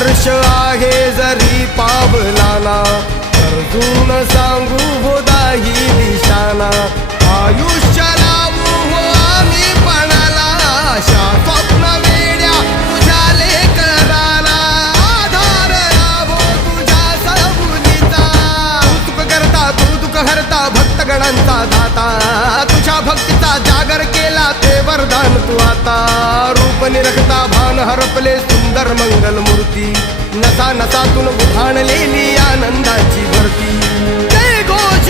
हर्ष आहे जरी पावलाना, अर्जुन सांगू हो दाही दिशाना. आयुष्य लावू हो आम्ही पणाला, आशा स्वप्न वेड्या तुझ्या लेकराला. आधार लाभो तुझ्या सबुलीचा, तू करता तू दुःख हरता भक्तगणांचा दाता. तुझ्या भक्तीचा जागर केला ते वरदान तू आता. रूप निरखता भान हरपले सुंदर मंगल मूर्ती, नसा नसातून उभाणलेली आनंदाची भरती. जय घोष